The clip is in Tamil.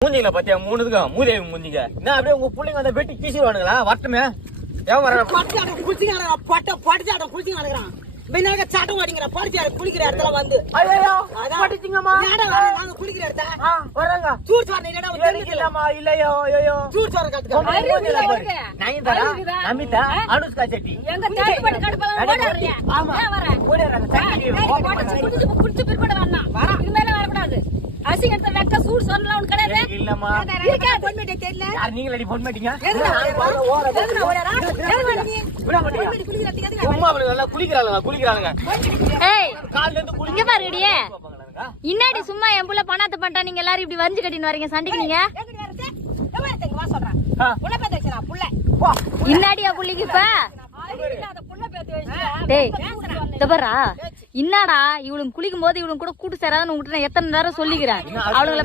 மூஞ்சிங்களா பாத்தியா மூணுதுக்கா மூதேவி மூஞ்சிங்க என்ன அப்படியே உங்க பிள்ளைங்க அந்த வெட்டி கீசிடுவானுங்களா வரட்டுமே ஏன் வர சாட்டம் அடிங்கிற படிச்சாரு குளிக்கிற இடத்துல வந்து நாங்க குளிக்கிற இடத்துல வராங்க சூடு சோறு இல்லம்மா இல்லையோ ஐயோ சூடு சோறு கட்டுக்க நயன்தாரா அமிதா அனுஷ்கா செட்டி எங்க தேடிப்பட்டு கடுப்பல ஆமா குடிச்சு பிற்பாடு வரலாம் இனிமேல வரக்கூடாது அசிங்கத்தை வெக்க சூடு சொல்லலாம் உனக்கு கிடையாது இல்லம்மா தெரியல யார் நீங்க அடி போன் மாட்டீங்க அம்மா நல்லா குளிக்கிறாங்க ஏய் கால்ல இருந்து இங்க பாருடியே இன்னாடி சும்மா என் புள்ள பணத்தை பண்ணிட்டா நீங்க எல்லாரும் இப்படி வஞ்சி கட்டின்னு வரீங்க சண்டைக்கு நீங்க இன்னாடியா புள்ளிக்கு இப்ப டேய் தபரா இன்னாடா இவளுங்க குளிக்கும் போது இவளுங்க கூட கூட்டு சேராதுன்னு உங்ககிட்ட எத்தனை நேரம் சொல்லிக்கிறேன் அவளுங்களை